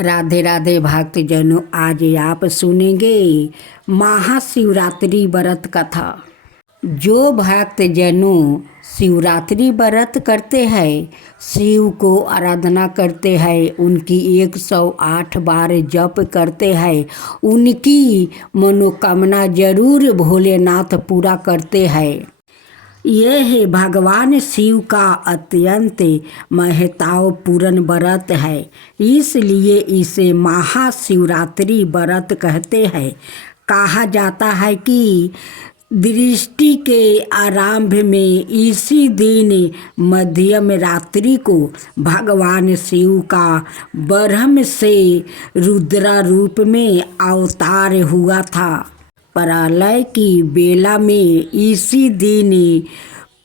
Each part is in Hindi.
राधे राधे भक्तजनों, आज आप सुनेंगे महाशिवरात्रि व्रत कथा। जो भक्तजनों शिवरात्रि व्रत करते हैं, शिव को आराधना करते हैं, उनकी 108 बार जप करते हैं, उनकी मनोकामना जरूर भोलेनाथ पूरा करते हैं। यह है भगवान शिव का अत्यंत महत्वपूर्ण व्रत है, इसलिए इसे महाशिवरात्रि व्रत कहते हैं। कहा जाता है कि दृष्टि के आरंभ में इसी दिन मध्यम रात्रि को भगवान शिव का ब्रह्म से रुद्र रूप में अवतार हुआ था। प्रलय की बेला में इसी दिन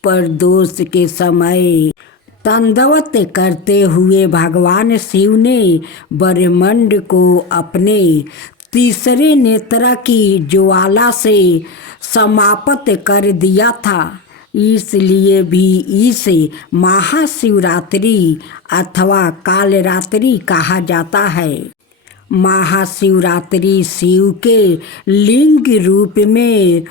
प्रदोष के समय तंदवत करते हुए भगवान शिव ने ब्रह्मांड को अपने तीसरे नेत्र की ज्वाला से समाप्त कर दिया था। इसलिए भी इसे महाशिवरात्रि अथवा कालरात्रि कहा जाता है। महाशिवरात्रि शिव के लिंग रूप में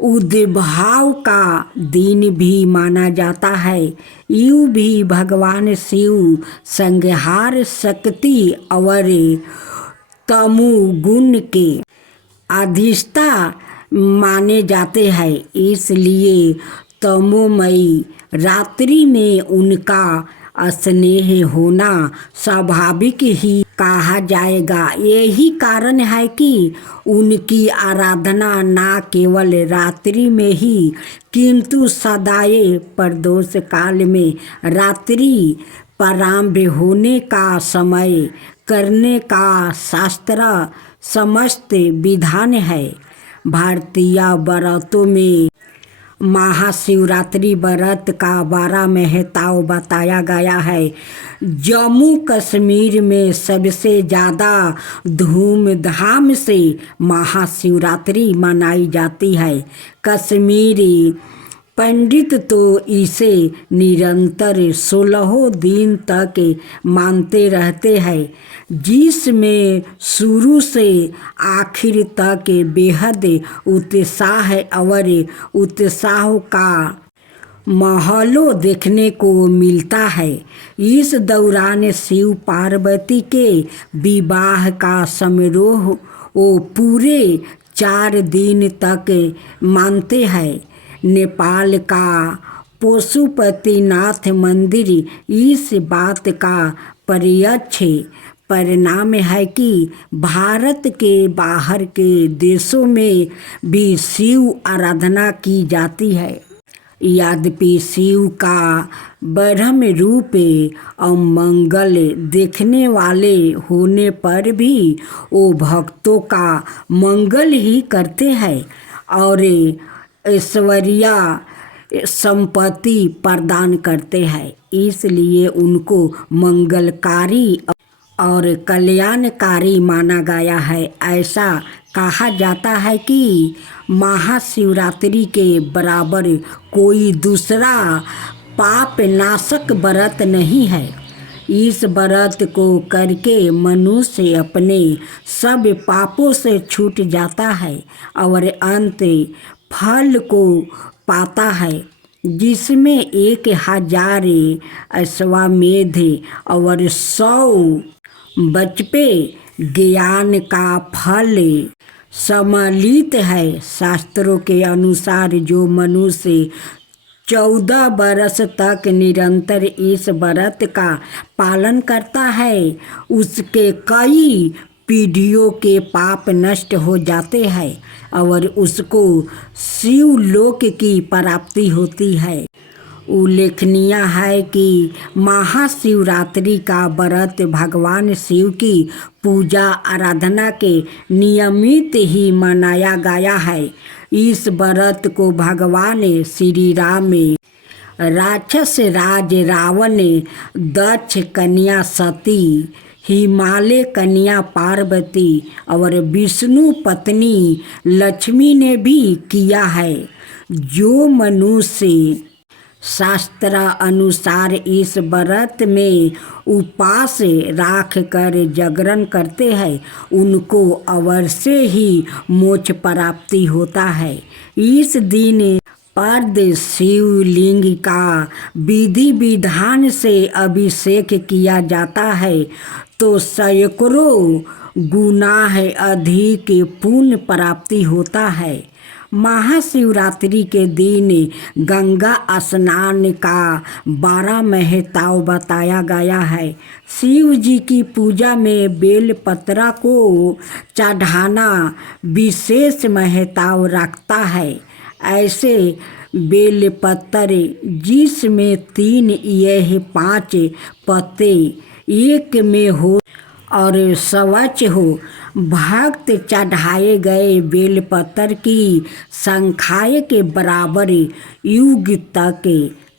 उद्भव का दिन भी माना जाता है। यूं भी भगवान शिव संहार शक्ति और तमोगुण के अधिष्ठा माने जाते हैं, इसलिए तमोमयी रात्रि में उनका स्नेह होना स्वाभाविक ही कहा जाएगा। यही कारण है कि उनकी आराधना न केवल रात्रि में ही किंतु सदाए प्रदोष काल में रात्रि प्रारंभ होने का समय करने का शास्त्र समस्त विधान है। भारतीय व्रतों में महाशिवरात्रि व्रत का 12 महत्व बताया गया है। जम्मू कश्मीर में सबसे ज़्यादा धूमधाम से महाशिवरात्रि मनाई जाती है। कश्मीरी पंडित तो इसे निरंतर 16 दिन तक मानते रहते हैं, जिसमें शुरू से आखिर तक बेहद उत्साह और उत्साह का माहौल देखने को मिलता है। इस दौरान शिव पार्वती के विवाह का समारोह वो पूरे 4 दिन तक मानते हैं। नेपाल का पशुपतिनाथ मंदिर इस बात का प्रत्यक्ष परिणाम है कि भारत के बाहर के देशों में भी शिव आराधना की जाती है। यद्यपि शिव का ब्रह्म रूप अमंगल देखने वाले होने पर भी वो भक्तों का मंगल ही करते हैं और ऐश्वर्य संपत्ति प्रदान करते हैं, इसलिए उनको मंगलकारी और कल्याणकारी माना गया है। ऐसा कहा जाता है कि महाशिवरात्रि के बराबर कोई दूसरा पाप नाशक व्रत नहीं है। इस व्रत को करके मनुष्य अपने सब पापों से छूट जाता है और अंत फल को पाता है, जिसमें 1000 अश्वमेध और 100 बचपे ज्ञान का फल सम्मिलित है। शास्त्रों के अनुसार जो मनुष्य 14 वर्ष तक निरंतर इस व्रत का पालन करता है, उसके कई पीढ़ियों के पाप नष्ट हो जाते हैं और उसको शिवलोक की प्राप्ति होती है। उल्लेखनीय है कि महाशिवरात्रि का व्रत भगवान शिव की पूजा आराधना के नियमित ही मनाया गया है। इस व्रत को भगवान श्री राम राक्षस राज रावण, दक्ष कन्या सती, हिमालय कन्या पार्वती और विष्णु पत्नी लक्ष्मी ने भी किया है। जो मनुष्य शास्त्र अनुसार इस व्रत में उपवास राख कर जागरण करते हैं, उनको अवश्य ही मोक्ष प्राप्ति होता है। इस दिन पर्द शिवलिंग का विधि विधान से अभिषेक किया जाता है तो सैकड़ों गुना अधिक पुण्य प्राप्ति होता है। महाशिवरात्रि के दिन गंगा स्नान का 12 महत्व बताया गया है। शिव जी की पूजा में बेलपत्र को चढ़ाना विशेष महत्व रखता है। ऐसे बेलपत्र जिसमें 3 या 5 पत्ते एक में हो और स्वच्छ हो, भक्त चढ़ाए गए बेलपत्र की संख्या के बराबर युग तक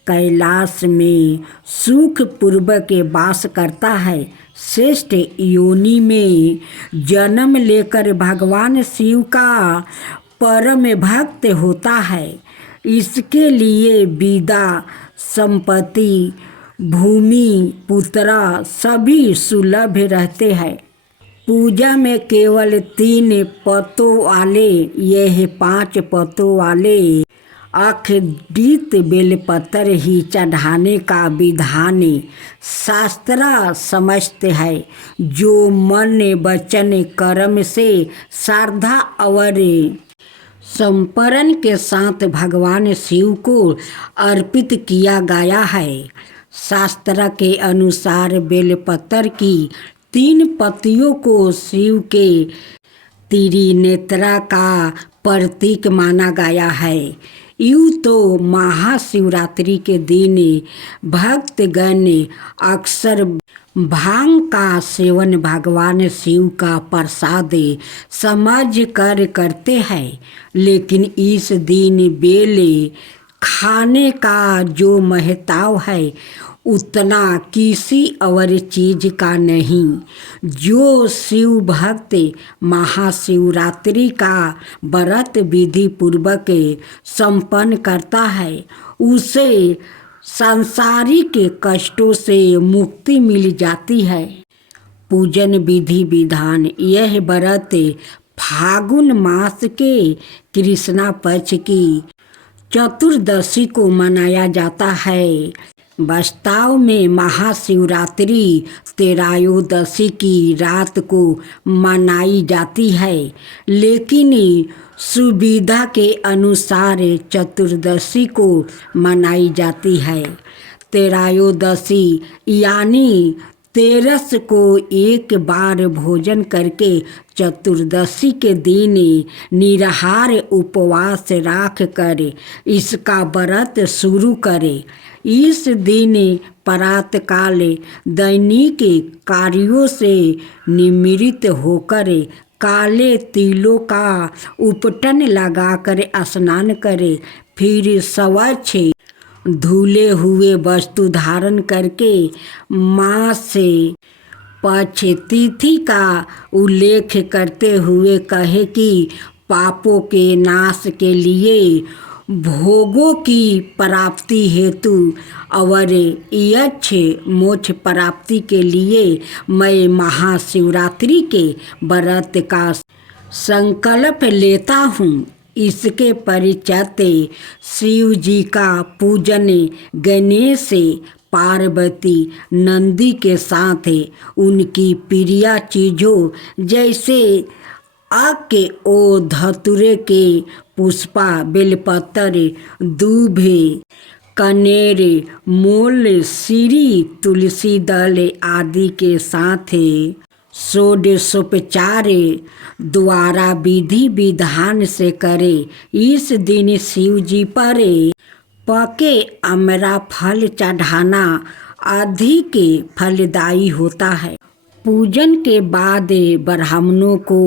कैलाश में सुख पूर्वक वास करता है। श्रेष्ठ योनि में जन्म लेकर भगवान शिव का परम भक्त होता है। इसके लिए विद्या, संपत्ति, भूमि, पुत्र सभी सुलभ रहते हैं। पूजा में केवल 3 पत्तों वाले यह 5 पत्तों वाले अखंडित बेलपत्र ही चढ़ाने का विधान शास्त्र समझते हैं। जो मन वचन कर्म से श्रद्धा और समर्पण के साथ भगवान शिव को अर्पित किया गया है। शास्त्र के अनुसार बेलपत्र की 3 पत्तियों को शिव के त्रिनेत्र का प्रतीक माना गया है। यूँ तो महाशिवरात्रि के दिन भक्तगण अक्सर भांग का सेवन भगवान शिव का प्रसाद समझ कर करते हैं, लेकिन इस दिन बेल खाने का जो महत्व है उतना किसी और चीज का नहीं। जो शिव भक्त महाशिवरात्रि का व्रत विधि पूर्वक संपन्न करता है उसे सांसारिक कष्टों से मुक्ति मिल जाती है। पूजन विधि विधान। यह व्रत फागुन मास के कृष्णा पक्ष की चतुर्दशी को मनाया जाता है। वास्तव में महाशिवरात्रि त्रयोदशी की रात को मनाई जाती है, लेकिन सुविधा के अनुसार चतुर्दशी को मनाई जाती है। त्रयोदशी यानी 13 को एक बार भोजन करके चतुर्दशी के दिन निराहार उपवास रख कर इसका व्रत शुरू करे। इस दिन प्रातःकाल दैनिक कार्यों से निवृत्त होकर काले तिलों का उपटन लगाकर स्नान करे, फिर स्वच्छ धुले हुए वस्तु धारण करके मास पक्ष तिथि का उल्लेख करते हुए कहे कि पापों के नाश के लिए भोगों की प्राप्ति हेतु और यक्ष मोक्ष प्राप्ति के लिए मैं महाशिवरात्रि के व्रत का संकल्प लेता हूँ। इसके परिचित शिव जी का पूजन गणेश, पार्वती, नंदी के साथ उनकी प्रिय चीज़ों जैसे आके ओ धतुरे के पुष्पा, बेलपत्र, दूब, कनेर, मूल, सीरी, तुलसी दल आदि के साथ षोडशोपचार द्वारा विधि विधान से करे। इस दिन शिव जी पर पके अमरा फल चढ़ाना अधिक फलदायी होता है। पूजन के बाद ब्राह्मणों को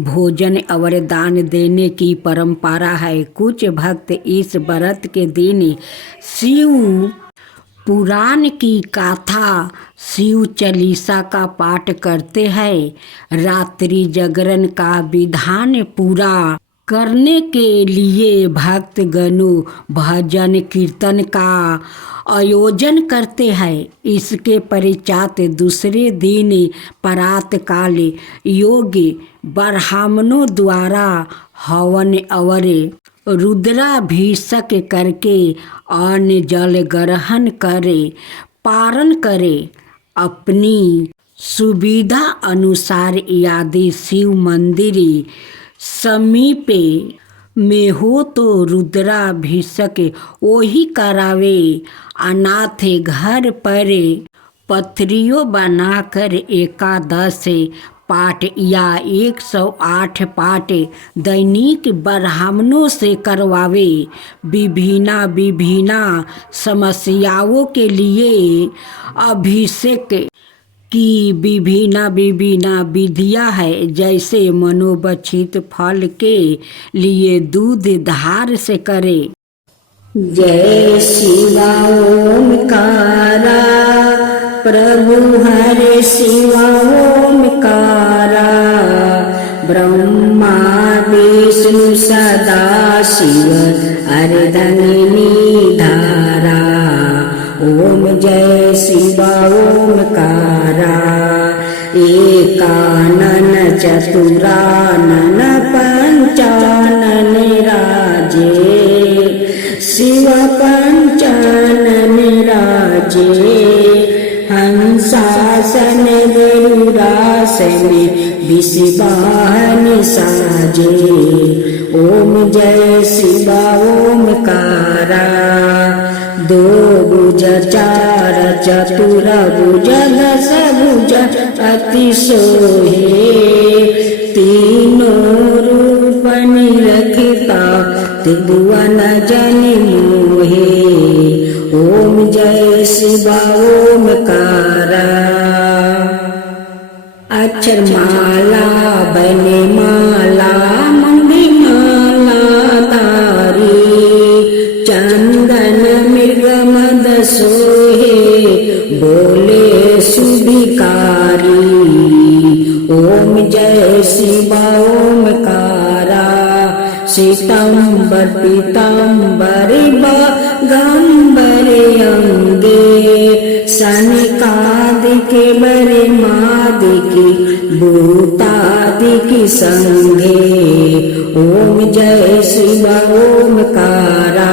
भोजन और दान देने की परंपरा है। कुछ भक्त इस व्रत के दिन शिव पुराण की गाथा, शिव चालीसा का पाठ करते हैं। रात्रि जागरण का विधान पूरा करने के लिए भक्त गणों भजन कीर्तन का आयोजन करते हैं। इसके पश्चात दूसरे दिन प्रात काल योग्य ब्राह्मणों द्वारा हवन और रुद्राभिषेक करके अन्न जल ग्रहण करे, पारण करे। अपनी सुविधा अनुसार यदि शिव मंदिर समीप में हो तो रुद्राभिषेक वही करावे। अनाथ घर पर पत्रियों बनाकर 11 पाठ या 108 पाठ दैनिक ब्राह्मणों से करवावे। विभिन्न समस्याओं के लिए अभिषेक की विभिन्न विधियां है, जैसे मनोवांछित फल के लिए दूध धार से करे। जय शिवा ओमकारा प्रभु हरे शिवा ओमकारा ब्रह्मा विष्णु सदा शिव अर्धंगिनी धारा। ओम जय शिवा ओमकारा एकानन चतुरानन पंचानन राजे शिव पंचानन राजे। हंसासन गरुड़ासन विषवाहन साजे। ओम जय शिवा ओमकारा दो भुज चार चतुर भुज 10 भुज अति सोहे। तीनों रूप निरखता त्रिभुवन जन मोहे। ओम जय शिवा ओमकारा अक्षर माला बने माला मंडी माला तारी। चंदन मृग मद सोहे बोले सुभिकारी। ओम जय शिवा ओमकारा श्वेतांबर पीतांबर बागंबर अंगे। सनकादिक बरे मादिक भूतादिक संगे। ओम जय शिवा ओमकारा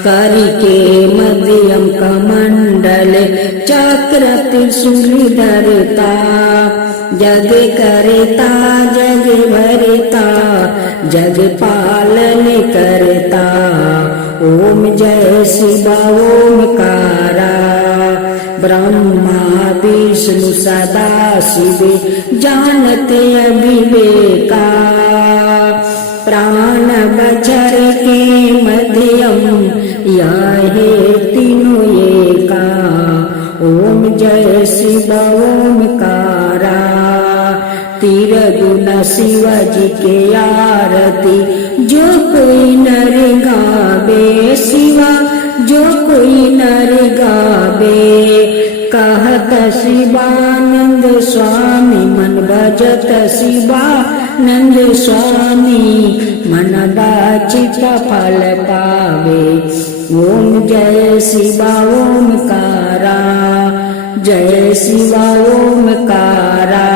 करके मध्यम कमंडल चक्र त्रिशूल धरता। जग करता जग भरता जग पालन करता। ओम जय शिवा ओमकारा ब्रह्मा विष्णु सदा शिव जानते अविवेका। प्राण बचर के मध्यम यह तीनों एका। ओम जय शिवा ओमकारा तिरगुण शिव जी के आरती जो कोई नर गावे। शिवा जो कोई नर गावे। कहत शिवानंद स्वामी मन भजत शिवानंद स्वामी मन वांछित फल पावे। ओम जय शिवा ओमकारा जय शिवा ओमकारा।